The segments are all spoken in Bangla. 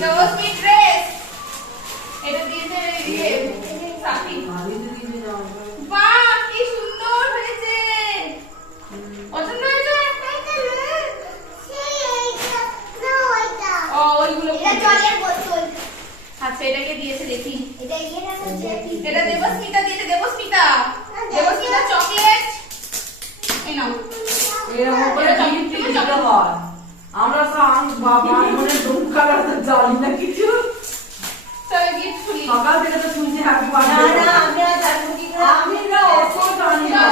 দেবশ্রী ড্রেস এটা দিয়েছে ইয়ে সাথী। বাহ কি সুন্দর হয়েছে, পছন্দ হয়েছে? ও ওইগুলো আচ্ছা এটাকে দিয়েছে দেখি, এটা দেবস্মিতা দিয়েছে। দেবস্মিতা দেবস্মিতা চকলেট এই নাও। এরকম করে চকলেট দিতে হয়। আমরা সব বাবা মনে দুঃখা করতে জানি না কিছু। তবে গিফট খুলি। সকাল থেকে তো শুনছি হ্যাপি বার্থডে। না আমি আর জানি কি করে। আমি না অত জানি না।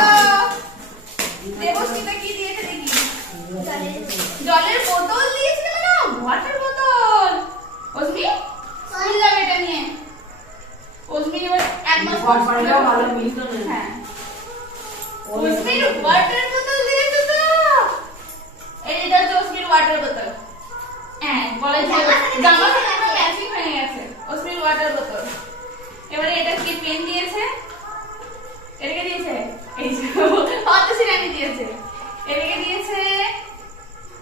দেবস্মিতা কি দিয়েছে দেখি? জলের বোতল দিয়েছে না, ওয়াটার বোতল। ওজমি স্কুল যাবে এটা নিয়ে। ওজমি এবার এক মাস পর বাড়িটাও ভালো মিলতো না। হ্যাঁ ওজমির ওয়াটার বোতল দিয়েছে তো। এটা হচ্ছে ওজমির ওয়াটার বোতল। হ্যাঁ বলে যে জামা সাথে ম্যাচিং হয়ে গেছে। ওজমির ওয়াটার বোতল। এবারে এটা কি পেন দিয়েছে? এটাকে দিয়েছে এই যে কত সিরানি দিয়েছে। এটাকে দিয়েছে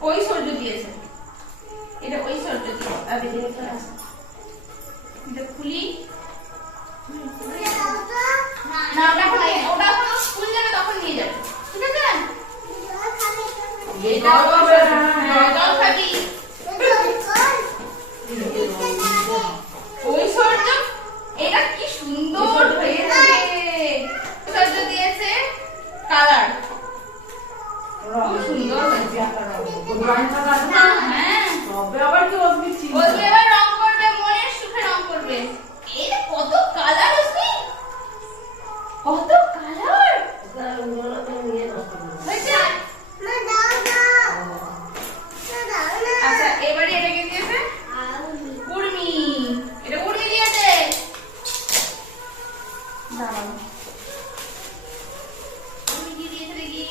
ঐশ্বর্য দিয়েছে। এটা ঐশ্বর্য দিয়েছে। আর এটা খুলি না, ওটা এখন স্কুল যাবে তখন নিয়ে যাবে, ঠিক আছে? জল খাবি ঐশ্বর্য। এটা কি সুন্দর হয়েছে। ঐশ্বর্য দিয়েছে কালার, খুব সুন্দর হয়েছে। হ্যাঁ তবে আবার কি অস্মি ছিল। ওজমি এবার রং করবে, মনের সুখে রং করবে। এই কত কালার ওজমি, কত কালার হয়েছে। আচ্ছা এবারে এটাকে দিয়েছে উর্মি। এটা উর্মি দিয়েছে। দাঁড়াও উর্মি কি দিয়েছে দেখি?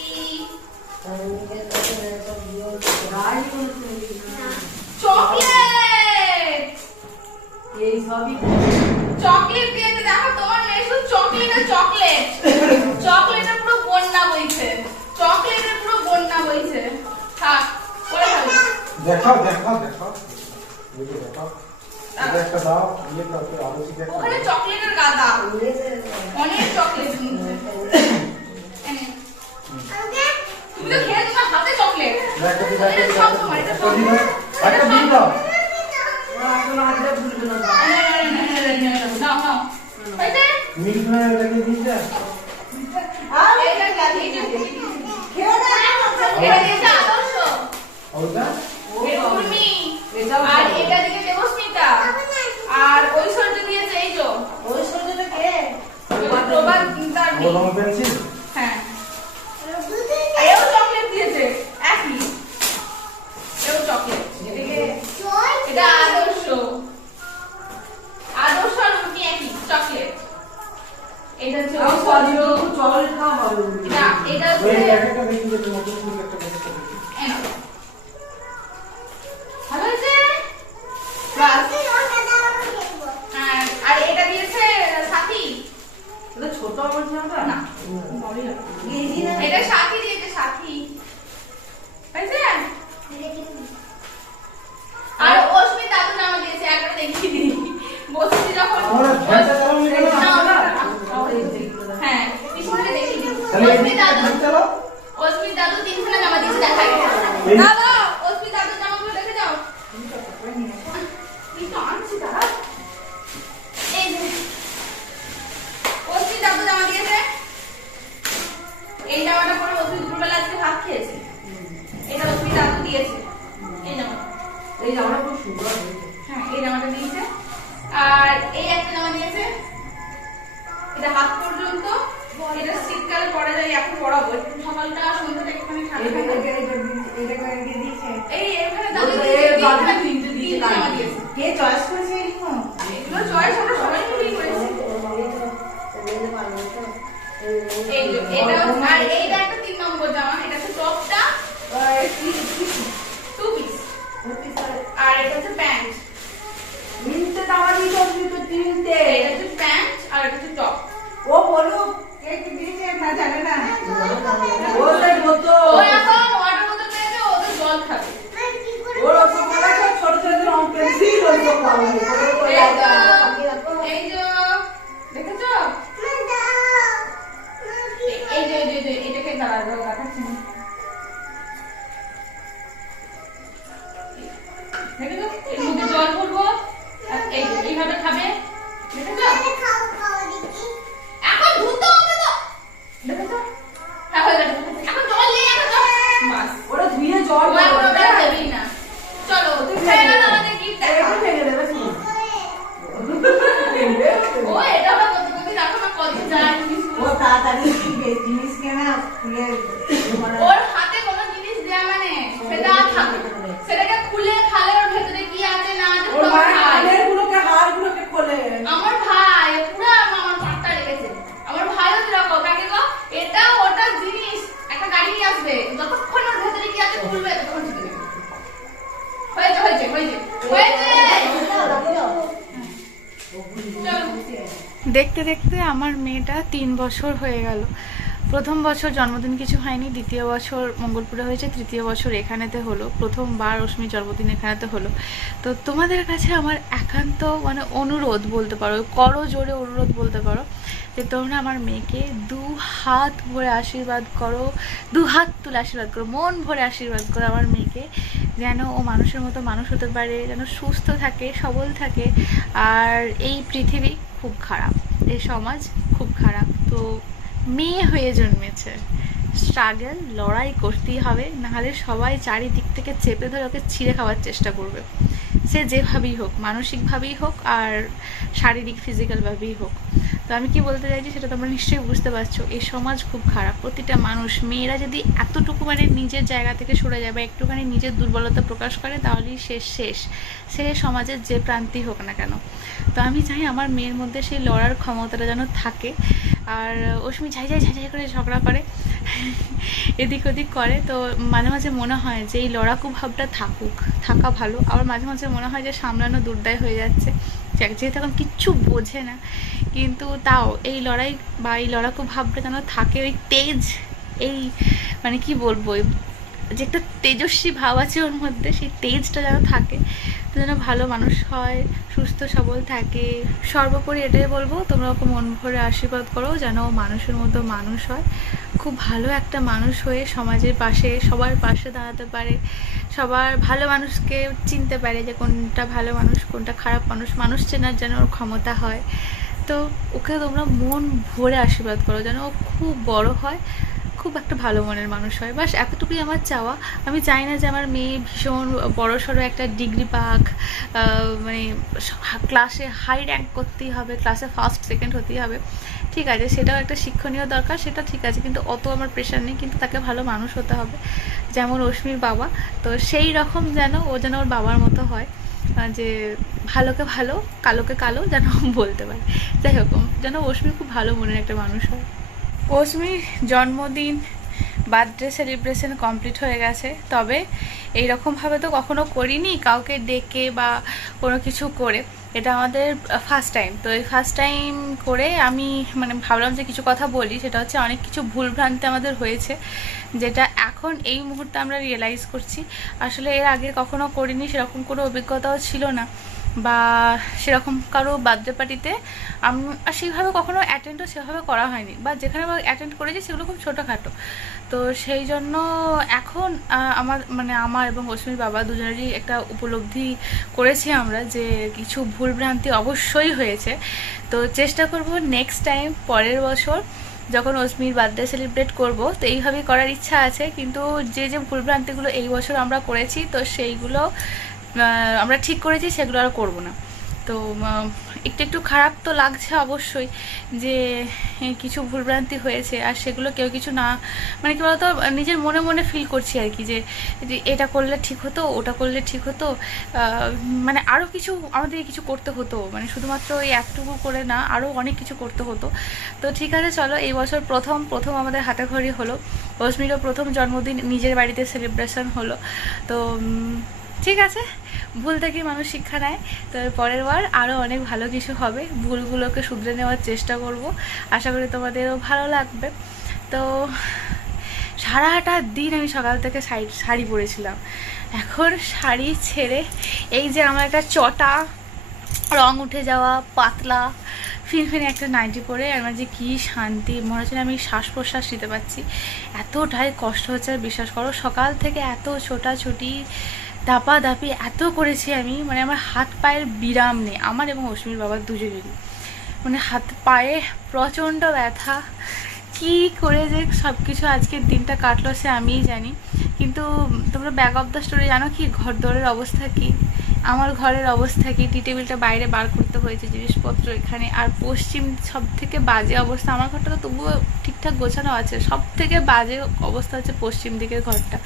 চকলেট। এই সবই চকলেট দিয়েছে। দেখো তোমার মেয়ে শুধু চকলেট আর চকলেট। চকলেটের পুরো বন্যা বইছে, চকলেটের পুরো বন্যা বইছে। থাক করে খাবি। দেখাও দেখাও দেখাও এই যে দেখাও এটা একটা দাও ইয়ে করতে আরো কি দেখো ওখানে চকলেটের গাদা, অনেক চকলেট নিচ্ছে। এনে তুমি তো খেয়ে তোমার হাতে চকলেট। দেখো এটা সব তোমার, এটা সব তোমার। একটা দিন দাও এখন আজকে ভুলবে না। নাও নাও হয়েছে। মিল্ক না এটাকে দিন দে এটা দিয়েছে আদর্শ, ওটা এটা উর্মি, আর এটা দিকে দেবস্মিতা, আর ঐশ্বর্য দিয়েছে এই যে ঐশ্বর্যটা কে? প্রভাত তার ও রং পেন্সিল হ্যাঁ এও চকলেট দিয়েছে একই, এও চকলেট। এটা আদর্শ, আদর্শ আর উর্মি একই চকলেট। এটা হচ্ছে ঐশ্বর্য। চকলেট খাওয়া ভালো। এটা এটা ওই হচ্ছে প্যাকেটটা দেখি যে নতুন করে একটা প্যাকেটটা দেখি এনো। ভালো হয়েছে বাস। আর এটা দিয়েছে সাথী। এটা ছোট বলছি আমরা না এটা সাথী দিয়েছে, সাথী হয়েছে। আর অস্মি দাদু জামা দিয়েছে। একটা দেখিয়ে দিই বসছি যখন আমরা ফ্যানটা চালানো নিয়ে গেলাম হ্যাঁ পিছনে দেখিয়ে দিই। তাহলে অস্মি দাদু, ফ্যান চালাও অস্মি দাদু তিনখানা জামা দিয়েছে। দেখাই দাদা অস্মি দাদু জামাগুলো দেখে যাও। তুই তো আনছি দাদা। এই যে অস্মি দাদু জামা দিয়েছে। এই জামাটা পরে অস্মি দুপুরবেলা আজকে ভাত খেয়েছে। এটা অস্মি দাদু দিয়েছে। এই জামাটা, এই জামাটা খুব সুন্দর হয়েছে। হ্যাঁ এই জামাটা দিয়েছে। আর এই একটা জামা দিয়েছে, এটা হাত পর্যন্ত। এটা শীতকালে পরা যায়, এখন পরাবো। একটু সকালটা সন্ধ্যাটা একটুখানি ঠান্ডা থাকে। এই এখানে দাদু তিনটে জামা দিয়েছে। কে চয়েস করেছে এরকম? এগুলো চয়েস আমরা সবাই মিলেই করেছি। এই যে এটা আর এইটা একটা 3 নম্বর জামা। এটা হচ্ছে টপটা 2 পিস, আর এটা হচ্ছে প্যান্ট। তিনটে জামা দিয়েছে তো তিনটে। এটা হচ্ছে প্যান্ট আর এটা হচ্ছে টপ। ও বলো কে কি দিয়েছে না জানে না। ওই মতো ও এখন ওয়াটার বোতল পেয়েছে, ও তো জল খাবে। ওর রসগোল্লা ছোট ছোট রং পেন্সিল ওই কিভাবে খাবে দেখেছো? এখন ধুতে হবে তো, দেখেছো? হ্যাঁ হয়ে গেছে, এখন জল নিয়ে এখন জল বাস ওরা ধুয়ে জল ওই ওটা দেবেই না। চলো খেয়ে নাও, আমাদের গিফট দেখাও। ফেলে দেবে শুনো। ও এটা আবার কত কত রাখো না, কত যায় ও তাড়াতাড়ি জিনিস কেনা খুলে ওর হাতে কোনো জিনিস দেয়া মানে সেটা থাকে, সেটাকে খুলে খালে ওর ভেতরে কি আছে না আছে ওর পুরো মায়ের খায়। কানের গুলোকে হাড়গুলোকে খোলে। আমার ভাই পুরো আমার পাট্টা লেগেছে। আমার ভাইও যেরকম কাকে গো এটা ওটা জিনিস একটা গাড়ি নিয়ে আসবে, যতক্ষণ ওর ভেতরে কি আছে খুলবে ততক্ষণ ঠিক আছে। হয়েছে হয়েছে হয়েছে হয়েছে। চলো। দেখতে দেখতে আমার মেয়েটা 3 বছর হয়ে গেল। প্রথম বছর জন্মদিন কিছু হয়নি, দ্বিতীয় বছর মঙ্গলপুরে হয়েছে, তৃতীয় বছর এখানেতে হলো, প্রথমবার অশ্মির জন্মদিন এখানেতে হলো। তো তোমাদের কাছে আমার একান্ত মানে অনুরোধ বলতে পারো, করো জোরে অনুরোধ বলতে পারো, যে তোমরা আমার মেয়েকে 2 হাত ভরে আশীর্বাদ করো, 2 হাত তুলে আশীর্বাদ করো, মন ভরে আশীর্বাদ করো আমার মেয়েকে, যেন ও মানুষের মতো মানুষ হতে পারে, যেন সুস্থ থাকে, সবল থাকে। আর এই পৃথিবী খুব খারাপ, এই সমাজ খুব খারাপ, তো মেয়ে হয়ে জন্মেছে, স্ট্রাগল লড়াই করতেই হবে, নাহলে সবাই চারিদিক থেকে চেপে ধরে ওকে ছিঁড়ে খাওয়ার চেষ্টা করবে। সে যেভাবেই হোক, মানসিকভাবেই হোক আর শারীরিক ফিজিক্যালভাবেই হোক। তো আমি কি বলতে চাইছি সেটা তোমরা নিশ্চয়ই বুঝতে পারছো। এই সমাজ খুব খারাপ, প্রতিটা মানুষ, মেয়েরা যদি এতটুকু মানে নিজের জায়গা থেকে সরে যায় বা একটুখানি নিজের দুর্বলতা প্রকাশ করে, তাহলেই শেষ সে সমাজের যে প্রান্তিই হোক না কেন। তো আমি চাই আমার মেয়ের মধ্যে সেই লড়ার ক্ষমতাটা যেন থাকে। আর অশ্মি ঝাই করে ঝগড়া করে, এদিক ওদিক করে, তো মাঝে মাঝে মনে হয় যে এই লড়াকু ভাবটা থাকা ভালো। আবার মাঝে মাঝে মনে হয় যে সামলানো দুর্দায় হয়ে যাচ্ছে, যেহেতু এখন কিচ্ছু বোঝে না, কিন্তু তাও এই লড়াই বা এই লড়াকু ভাবটা যেন থাকে, ওই তেজ, এই মানে কি বলবো, যে একটা তেজস্বী ভাব আছে ওর মধ্যে, সেই তেজটা যেন থাকে, তো যেন ভালো মানুষ হয়, সুস্থ সবল থাকে। সর্বোপরি এটাই বলবো, তোমরা ওকে মন ভরে আশীর্বাদ করো যেন ও মানুষের মতো মানুষ হয়, খুব ভালো একটা মানুষ হয়ে সমাজের পাশে, সবার পাশে দাঁড়াতে পারে, সবার ভালো মানুষকে চিনতে পারে, যে কোনটা ভালো মানুষ কোনটা খারাপ মানুষ, মানুষ চেনার যেন ওর ক্ষমতা হয়। তো ওকে তোমরা মন ভরে আশীর্বাদ করো যেন ও খুব বড় হয়, খুব একটা ভালো মনের মানুষ হয়, বাস এতটুকুই আমার চাওয়া। আমি চাই না যে আমার মেয়ে ভীষণ বড়সড় একটা ডিগ্রি পাক, মানে ক্লাসে হাই র্যাঙ্ক করতেই হবে, ক্লাসে ফার্স্ট সেকেন্ড হতেই হবে, ঠিক আছে, সেটাও একটা শিক্ষণীয় দরকার, সেটা ঠিক আছে, কিন্তু অত আমার প্রেশার নেই। কিন্তু তাকে ভালো মানুষ হতে হবে, যেমন অশ্মির বাবা, তো সেই রকম যেন ও যেন ওর বাবার মতো হয়, যে ভালোকে ভালো কালোকে কালো যেন বলতে পারে। যাই হোক, যেন অশ্মি খুব ভালো মনের একটা মানুষ হয়। অশ্মির জন্মদিন বার্থডে সেলিব্রেশন কমপ্লিট হয়ে গেছে, তবে এইরকমভাবে তো কখনো করিনি, কাউকে ডেকে বা কোনো কিছু করে, এটা আমাদের ফার্স্ট টাইম। তো এই ফার্স্ট টাইম করে আমি মানে ভাবলাম যে কিছু কথা বলি, সেটা হচ্ছে অনেক কিছু ভুলভ্রান্তি আমাদের হয়েছে, যেটা এখন এই মুহূর্তে আমরা রিয়েলাইজ করছি। আসলে এর আগে কখনো করিনি, সেরকম কোনো অভিজ্ঞতাও ছিল না, বা সেরকম কারো বার্থডে পার্টিতে আমি সেইভাবে কখনো অ্যাটেন্ডও সেভাবে করা হয়নি, বা যেখানে অ্যাটেন্ড করেছি সেগুলো খুব ছোটোখাটো। তো সেই জন্য এখন আমার এবং অশ্মির বাবা দুজনেরই একটা উপলব্ধি করেছি আমরা, যে কিছু ভুলভ্রান্তি অবশ্যই হয়েছে। তো চেষ্টা করব নেক্সট টাইম, পরের বছর যখন অশ্মির বার্থডে সেলিব্রেট করব, তো এইভাবেই করার ইচ্ছা আছে। কিন্তু যে ভুলভ্রান্তিগুলো এই বছর আমরা করেছি, তো সেইগুলো আমরা ঠিক করেছি সেগুলো আর করবো না। তো একটু খারাপ তো লাগছে অবশ্যই, যে কিছু ভুলভ্রান্তি হয়েছে, আর সেগুলো কেউ কিছু না মানে কি বলতো, নিজের মনে মনে ফিল করছি আর কি, যে এটা করলে ঠিক হতো, ওটা করলে ঠিক হতো, মানে আরও কিছু আমাদের কিছু করতে হতো, মানে শুধুমাত্র এই একটুকু করে না, আরও অনেক কিছু করতে হতো। তো ঠিক আছে, চলো, এই বছর প্রথম আমাদের হাতে খড়ি হলো, অশ্মিরও প্রথম জন্মদিন নিজের বাড়িতে সেলিব্রেশন হলো। তো ঠিক আছে, ভুল থেকে মানুষ শিক্ষা নেয়, তো পরের বার আরও অনেক ভালো কিছু হবে, ভুলগুলোকে শুধরে নেওয়ার চেষ্টা করব, আশা করি তোমাদেরও ভালো লাগবে। তো সারাটা দিন আমি সকাল থেকে শাড়ি পরেছিলাম, এখন শাড়ি ছেড়ে এই যে আমার একটা চটা রং উঠে যাওয়া পাতলা ফিনফিনে একটা নাইটি পরে আমার যে কী শান্তি, মনে হচ্ছে আমি শ্বাস প্রশ্বাস নিতে পারছি, এতটাই কষ্ট হচ্ছে আর বিশ্বাস করো, সকাল থেকে এত ছোটাছুটি, দাপাদাপি এত করেছি আমি, মানে আমার হাত পায়ের বিরাম নেই, আমার এবং অশ্মির বাবার দুজনেরই। মানে হাত পায়ে প্রচণ্ড ব্যথা, কি করে যে সব কিছু আজকের দিনটা কাটলো সে আমিই জানি। কিন্তু তোমরা ব্যাক অফ দ্য স্টোরি জানো কি ঘর দরের অবস্থা কি, আমার ঘরের অবস্থা কি, টি টেবিলটা বাইরে বার করতে হয়েছে, জিনিসপত্র এখানে। আর পশ্চিম সব থেকে বাজে অবস্থা, আমার ঘরটা তো তবুও ঠিকঠাক গোছানো আছে, সব থেকে বাজে অবস্থা হচ্ছে পশ্চিম দিকের ঘরটা।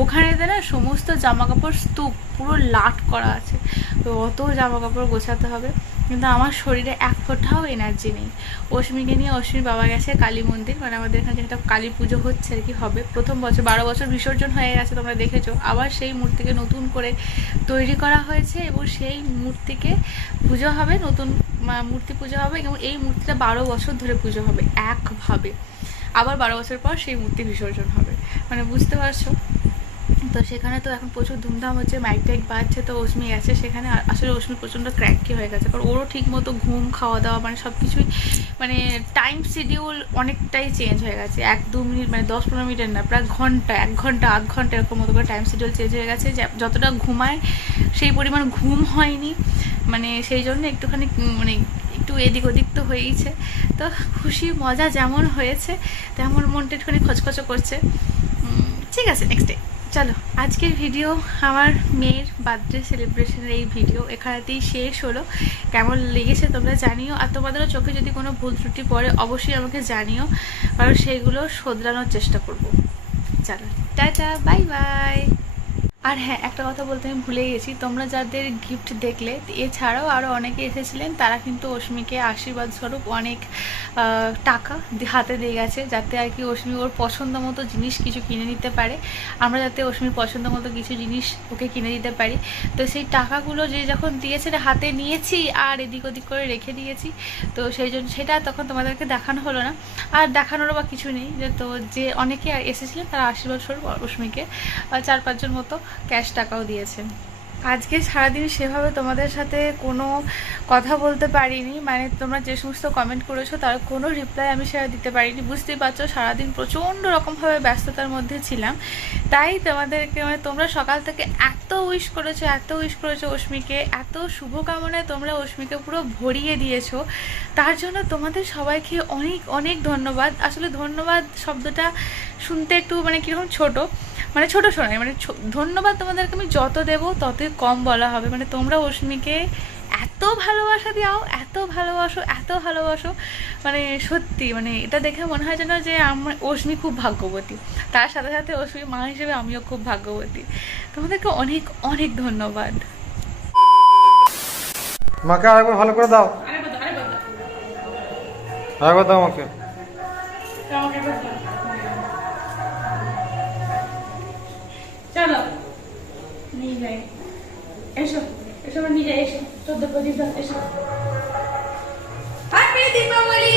ওখানেতে না সমস্ত জামা কাপড় স্তূপ পুরো লাট করা আছে, তো অত জামা কাপড় গোছাতে হবে। কিন্তু আমার শরীরে এক ফোঁটাও এনার্জি নেই। অশ্মিকে নিয়ে অশ্মির বাবা গেছে কালী মন্দির, মানে আমাদের এখানে যেটা কালী পুজো হচ্ছে আর কি, হবে প্রথম বছর, 12 বছর বিসর্জন হয়ে গেছে তোমরা দেখেছো, আবার সেই মূর্তিকে নতুন করে তৈরি করা হয়েছে এবং সেই মূর্তিকে পুজো হবে, নতুন মূর্তি পুজো হবে এবং এই মূর্তিটা 12 বছর ধরে পুজো হবে একভাবে, আবার 12 বছর পর সেই মূর্তি বিসর্জন হবে, মানে বুঝতে পারছো। তো সেখানে তো এখন প্রচুর ধুমধাম হচ্ছে, মাইক টাইক বাজছে, তো অশ্মি গেছে সেখানে। আর আসলে অশ্মি প্রচণ্ড ক্র্যাকি হয়ে গেছে, কারণ ওরও ঠিক মতো ঘুম খাওয়া দাওয়া মানে সব কিছুই, মানে টাইম শিডিউল অনেকটাই চেঞ্জ হয়ে গেছে। 1-2 মিনিট মানে 10-15 মিনিটের না, প্রায় ঘন্টা, 1 ঘন্টা 8 ঘন্টা এরকম মতো করে টাইম শিডিউল চেঞ্জ হয়ে গেছে। যতটা ঘুমায় সেই পরিমাণ ঘুম হয়নি, মানে সেই জন্য একটুখানি মানে একটু এদিক ওদিক তো হয়েইছে। তো খুশি মজা যেমন হয়েছে তেমন মনটা একটুখানি খচখচ করছে। ঠিক আছে, নেক্সট ডে। চলো, আজকের ভিডিও আমার মেয়ের বার্থডে সেলিব্রেশনের এই ভিডিও এখানেতেই শেষ হলো। কেমন লেগেছে তোমরা জানিও, আর তোমাদেরও চোখে যদি কোনো ভুল ত্রুটি পড়ে অবশ্যই আমাকে জানিও, কারণ সেইগুলো শোধরানোর চেষ্টা করব। চলো, টাটা, বাই বাই। আর হ্যাঁ, একটা কথা বলতে আমি ভুলে গেছি, তোমরা যাদের গিফট দেখলে এছাড়াও আরও অনেকে এসেছিলেন, তারা কিন্তু অশ্মিকে আশীর্বাদ স্বরূপ অনেক টাকা হাতে দিয়ে গেছে, যাতে আর কি অশ্মি ওর পছন্দ মতো জিনিস কিছু কিনে নিতে পারে, আমরা যাতে অশ্মির পছন্দ মতো কিছু জিনিস ওকে কিনে দিতে পারি। তো সেই টাকাগুলো যে যখন দিয়েছে হাতে নিয়েছি আর এদিক ওদিক করে রেখে দিয়েছি, তো সেই জন্য সেটা তখন তোমাদেরকে দেখানো হলো না, আর দেখানোরও বা কিছু নেই। তো যে অনেকে এসেছিলেন তারা আশীর্বাদ স্বরূপ অশ্মিকে 4-5 জন মতো ক্যাশ টাকাও দিয়েছেন। আজকে সারাদিন সেভাবে তোমাদের সাথে কোনো কথা বলতে পারিনি, মানে তোমরা যে সমস্ত কমেন্ট করেছো তার কোনো রিপ্লাই আমি সেটা দিতে পারিনি। বুঝতেই পারছো সারাদিন প্রচণ্ড রকমভাবে ব্যস্ততার মধ্যে ছিলাম, তাই তোমাদেরকে মানে তোমরা সকাল থেকে এত উইশ করেছো অশ্মিকে, এত শুভকামনায় তোমরা অশ্মিকে পুরো ভরিয়ে দিয়েছো, তার জন্য তোমাদের সবাইকে অনেক অনেক ধন্যবাদ। আসলে ধন্যবাদ শব্দটা শুনতে একটু মানে কীরকম ছোটো, মানে ছোটো শোনায়, মানে ধন্যবাদ তোমাদেরকে আমি যত দেবো ততই কম বলা হবে। মানে তোমরা অশ্মিকে এত ভালোবাসা দাও, এত ভালোবাসো, মানে সত্যি মানে এটা দেখে মনে হয় যেন যে আমার অশ্মি খুব ভাগ্যবতী, তার সাথে সাথে অশ্মি মা হিসেবে আমিও খুব ভাগ্যবতী। তোমাদেরকে অনেক অনেক ধন্যবাদ। মাকে আরেকবার ভালো করে দাও, আরেকবার দাও মাকে। চলো নিয়ে যাই, এসো এসো নিয়ে যাই, এসো 14-25 এসো। হ্যাপি দীপাবলি।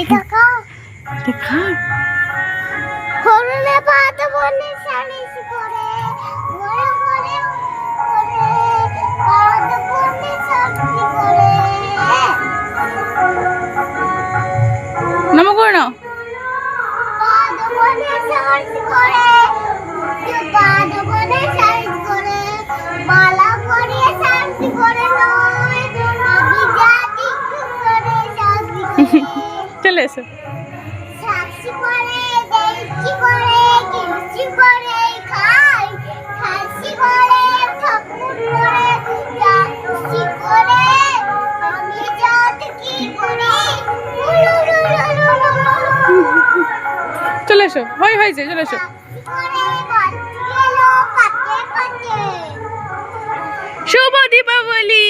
এটা কা দেখা হরুলে পাত বনে সালিশ করে ওরে ওরে ওরে পাত বনে সালিশ করে নমো করে নাও। পাত বনে সালিশ করে পাত বনে সালিশ করে মালা পরিয়ে সালিশ করে নয় আমি জাতি করে সালিশ করে চলে এসো। সাক্ষী করে দেখছি করে কিনছি করে খাই খাসি করে ঠাকুর করে যাচ্ছি করে আমি যাতে কি করি চলে এসো, হয়েছে, চলে এসো। করে বাচ্চি এলো কাটে কাটে শুভ দীপাবলি।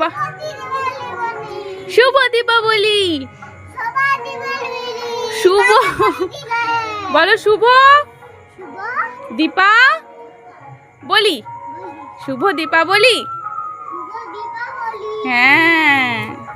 বাহ, দিনবেলা বলি শুভ দীপাবলি। সবাই দিনবেলা শুভ বলো, শুভ শুভ দীপা বলি, শুভ দীপাবলি। শুভ দীপাবলি হ্যাঁ।